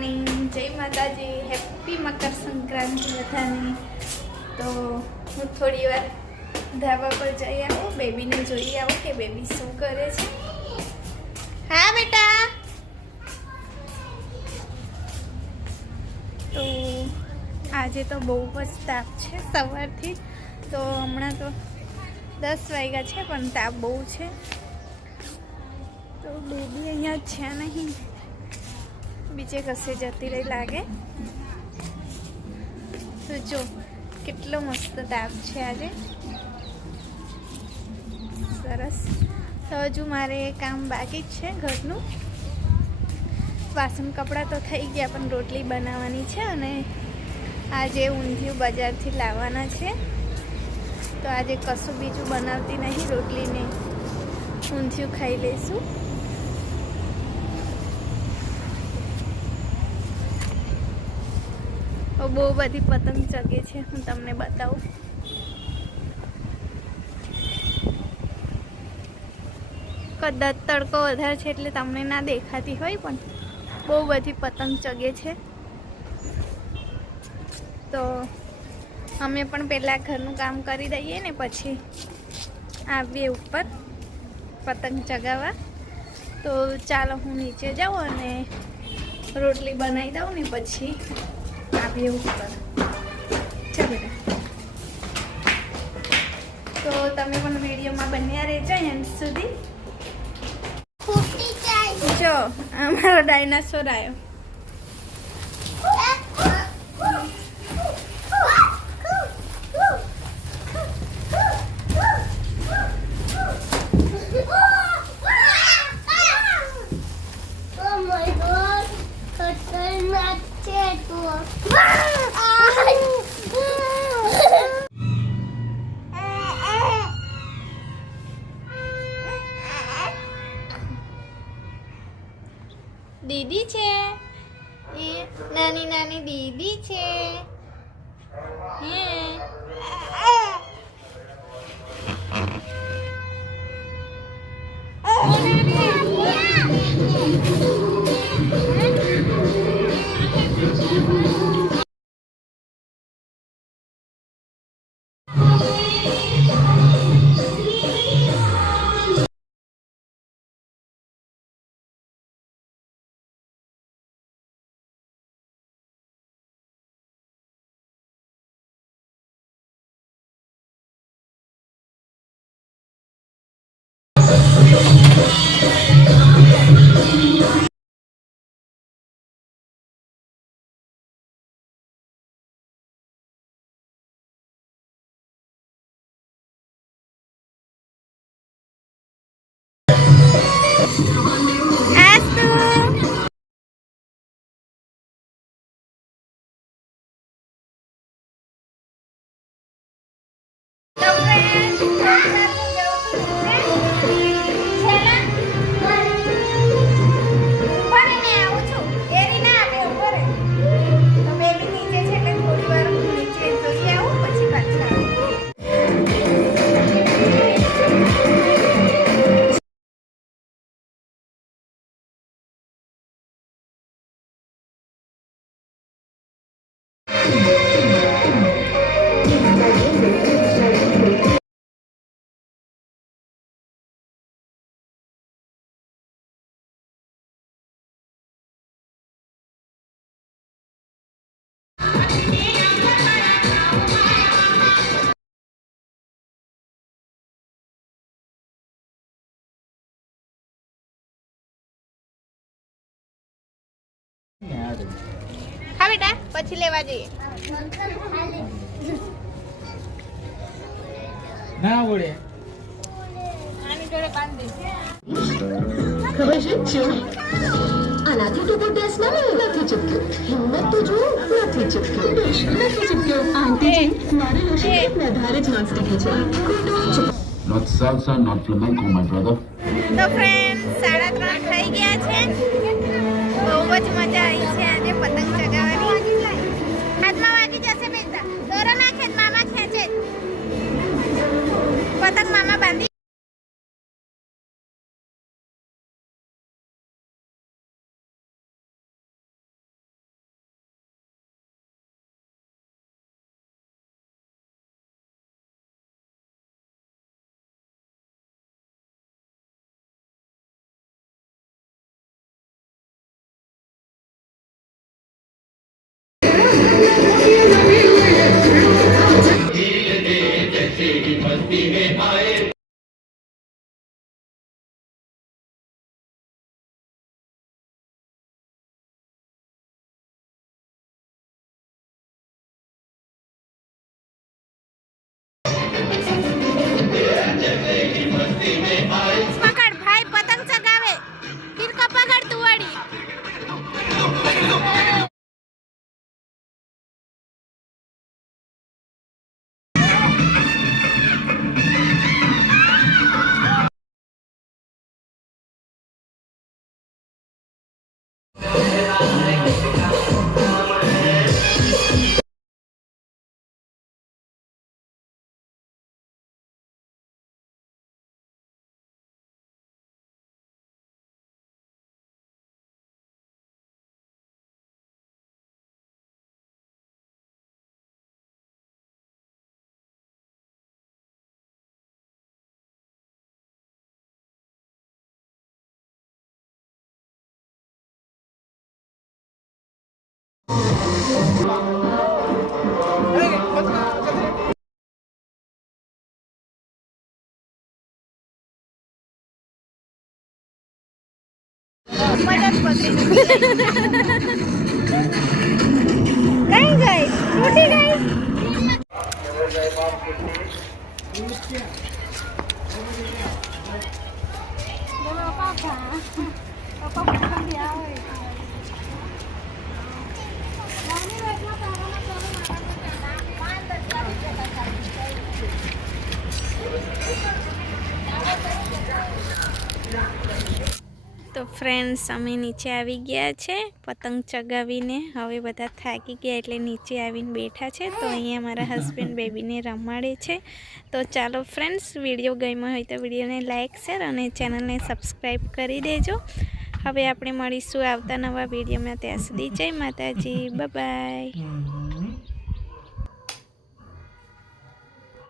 Morning, જય માતાજી, happy Makar Sankranti બધાને। તો હું થોડી વાર ધાબા પર જઈ આવું, બેબીને જોઈ આવું કે બેબી શું કરે છે। હા બેટા। તો આજે તો બહુ જ તાપ છે સવારથી, તો હમણાં તો 10 વાગ્યા છે પણ તાપ બહુ છે। તો બેબી અહીંયા છે નહીં, બીજે કશે જતી રહી લાગે। તો જો કેટલો મસ્ત તાપ છે આજે, સરસ। તો હજુ મારે કામ બાકી જ છે ઘરનું। વાસણ કપડાં તો થઈ ગયા, પણ રોટલી બનાવવાની છે અને આજે ઊંધિયું બજારથી લાવવાના છે। તો આજે કશું બીજું બનાવતી નહીં, રોટલીને ઊંધિયું ખાઈ લઈશું। બહુ બધી પતંગ ચગે છે, હું તમને બતાવું। કદાચ તડકો વધારે છે એટલે તમને ના દેખાતી હોય, પણ બહુ બધી પતંગ ચગે છે। તો અમે પણ પહેલાં ઘરનું કામ કરી દઈએ ને પછી આવીએ ઉપર પતંગ ચગાવવા। તો ચાલો હું નીચે જાઉં અને રોટલી બનાવી દઉં ને પછી આવીએ ઉપર। ચાલો, તો તમે પણ વિડીયોમાં બન્યા રહેજો એન્ડ સુધી। જો અમારો ડાયનાસોર આવ્યો। દીદી છે, એ નાની નાની દીદી છે। હે હા બેટા, પછી લેવા જઈએ। ના ઓળે આની જોડે બાંધી દે। ખબર છે શું? આનાથી તો કોઈ ટેસ્ટ નથી ચૂક્યો। હિંમત તો જો નથી ચૂક્યો, નથી ચૂક્યો। આંટીજી, મારી લોશન વધારે જ નોનસ્ટિકી છે। Not salsa, not flamenco, my brother. તો ફ્રેન્ડ 3:30 થઈ ગયા છે, બહુ જ મજા આવી છે આજે પતંગ ચગાવવાની। હાથમાં વાગી જશે બેટા, દોરો નાખે મામા ખેંચે, પતંગ મામા બાંધી મજા જ પકડી કઈ ગઈ તૂટી ગઈ તો ફ્રેન્ડ્સ અમે નીચે આવી ગયા છે પતંગ ચગાવીને. હવે બધા થાકી ગયા એટલે નીચે આવીને બેઠા છે. તો અહીંયા મારા હસબન્ડ બેબીને રમાડે છે. તો ચાલો ફ્રેન્ડ્સ, વિડીયો ગમ્યો હોય તો વિડીયોને લાઇક શેર અને ચેનલને સબસ્ક્રાઈબ કરી દેજો. હવે આપણે મળીશું આવતા નવા વિડીયોમાં. ત્યાં સુધી જય માતાજી, બાય બાય.